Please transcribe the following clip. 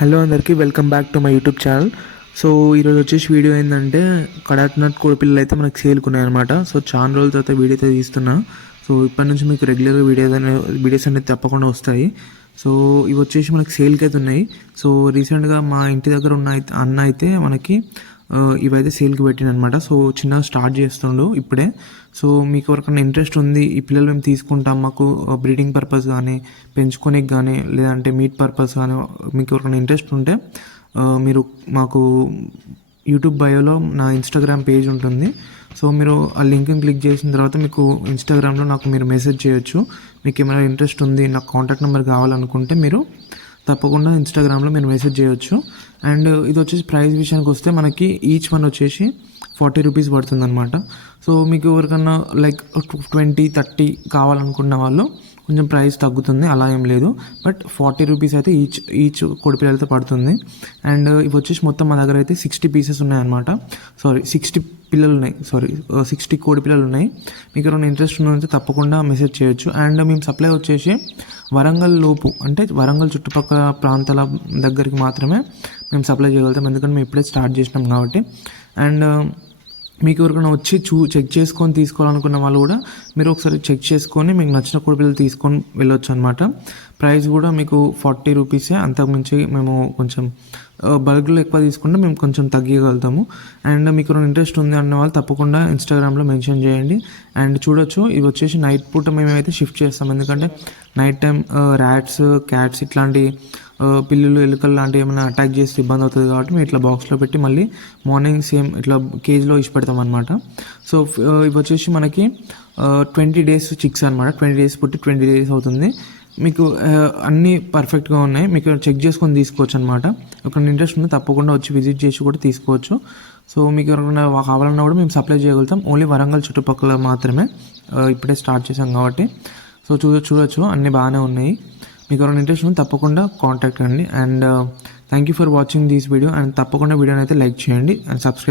Hello అందరికీ welcome back to my YouTube channel. So ఈరోజు వచ్చేసి వీడియో ఏంటంటే కడాక్నట్ కోడిపిల్లలు అయితే మనకు సేల్కి ఉన్నాయన్నమాట. సో చాలా రోజుల తర్వాత వీడియో అయితే తీస్తున్నా. సో ఇప్పటి నుంచి మీకు రెగ్యులర్గా వీడియోస్ అనేది తప్పకుండా వస్తాయి. సో ఇవి వచ్చేసి మనకి సేల్కి అయితే ఉన్నాయి. సో రీసెంట్గా మా ఇంటి దగ్గర ఉన్న అన్న అయితే మనకి ఇవైతే సేల్కి పెట్టినమాట. సో చిన్నగా స్టార్ట్ చేస్తుండు ఇప్పుడే. సో మీకు ఎవరికైనా ఇంట్రెస్ట్ ఉంది, ఈ పిల్లలు మేము తీసుకుంటాం, మాకు బ్రీడింగ్ పర్పస్ కానీ పెంచుకోనికి కానీ లేదంటే మీట్ పర్పస్ కానీ మీకు ఎవరికైనా ఇంట్రెస్ట్ ఉంటే మీరు మాకు యూట్యూబ్ బయోలో నా ఇన్స్టాగ్రామ్ పేజ్ ఉంటుంది. సో మీరు ఆ లింక్ని క్లిక్ చేసిన తర్వాత మీకు ఇన్స్టాగ్రామ్లో నాకు మీరు మెసేజ్ చేయొచ్చు. మీకు ఏమైనా ఇంట్రెస్ట్ ఉంది, నాకు కాంటాక్ట్ నెంబర్ కావాలనుకుంటే మీరు తప్పకుండా ఇన్స్టాగ్రామ్లో మీరు మెసేజ్ చేయొచ్చు. అండ్ ఇది వచ్చేసి ప్రైస్ విషయానికి వస్తే మనకి ఈచ్ వన్ వచ్చేసి 40 రూపీస్ పడుతుంది అనమాట. సో మీకు ఎవరికన్నా లైక్ 20-30 కావాలనుకున్న వాళ్ళు కొంచెం ప్రైస్ తగ్గుతుంది, అలా ఏం లేదు. బట్ 40 రూపీస్ అయితే ఈచ్ కోడిపిల్లలతో పడుతుంది. అండ్ ఇవి వచ్చేసి మొత్తం మా దగ్గర అయితే 60 పీసెస్ ఉన్నాయన్నమాట. 60 పిల్లలు ఉన్నాయి. 60 కోడిపిల్లలు ఉన్నాయి. మీకు ఏమైనా ఇంట్రెస్ట్ ఉన్నదంటే తప్పకుండా మెసేజ్ చేయొచ్చు. అండ్ మేము సప్లై వచ్చేసి వరంగల్ లోపు అంటే వరంగల్ చుట్టుపక్కల ప్రాంతాల దగ్గరికి మాత్రమే మేము సప్లై చేయగలుగుతాం, ఎందుకంటే మేము ఇప్పుడే స్టార్ట్ చేసినాం కాబట్టి. అండ్ మీకు ఎవరికైనా వచ్చి చెక్ చేసుకొని తీసుకోవాలనుకున్న వాళ్ళు కూడా మీరు ఒకసారి చెక్ చేసుకొని మీకు నచ్చిన కోడిపిల్లలు తీసుకొని వెళ్ళొచ్చు అనమాట. ప్రైస్ కూడా మీకు 40 రూపీసే, అంతకుమించి మేము కొంచెం బల్క్లో ఎక్కువ తీసుకుంటే మేము కొంచెం తగ్గగలుగుతాము. అండ్ మీకు ఇంట్రెస్ట్ ఉంది అన్న వాళ్ళు తప్పకుండా ఇన్స్టాగ్రామ్లో మెన్షన్ చేయండి. అండ్ చూడొచ్చు, ఇవి వచ్చేసి నైట్ పూట మేమైతే షిఫ్ట్ చేస్తాం, ఎందుకంటే నైట్ టైం ర్యాట్స్, క్యాట్స్ ఇట్లాంటి పిల్లులు, ఎలుకలు లాంటివి ఏమైనా అటాక్ చేస్తే ఇబ్బంది అవుతుంది కాబట్టి మేము ఇట్లా బాక్స్లో పెట్టి మళ్ళీ మార్నింగ్ సేమ్ ఇట్లా కేజ్లో ఇచ్చి పెడతాం అనమాట. సో ఇవి వచ్చేసి మనకి 20 డేస్ చిక్స్ అనమాట. 20 డేస్ పుట్టి 20 డేస్ అవుతుంది. మీకు అన్నీ పర్ఫెక్ట్గా ఉన్నాయి, మీకు చెక్ చేసుకొని తీసుకోవచ్చు అనమాట. ఒక ఇంట్రెస్ట్ ఉంది తప్పకుండా వచ్చి విజిట్ చేసి కూడా తీసుకోవచ్చు. సో మీకు ఎవరైనా కావాలన్నా కూడా మేము సప్లై చేయగలుగుతాం. ఓన్లీ వరంగల్ చుట్టుపక్కల మాత్రమే ఇప్పుడే స్టార్ట్ చేసాం కాబట్టి. సో చూడొచ్చు అన్నీ బాగానే ఉన్నాయి. మీకు ఎవరైనా ఇంట్రెస్ట్ ఉంది తప్పకుండా కాంటాక్ట్ అండి. And thank you for watching this video. And తప్పకుండా వీడియోని అయితే లైక్ చేయండి అండ్ సబ్స్క్రైబ్.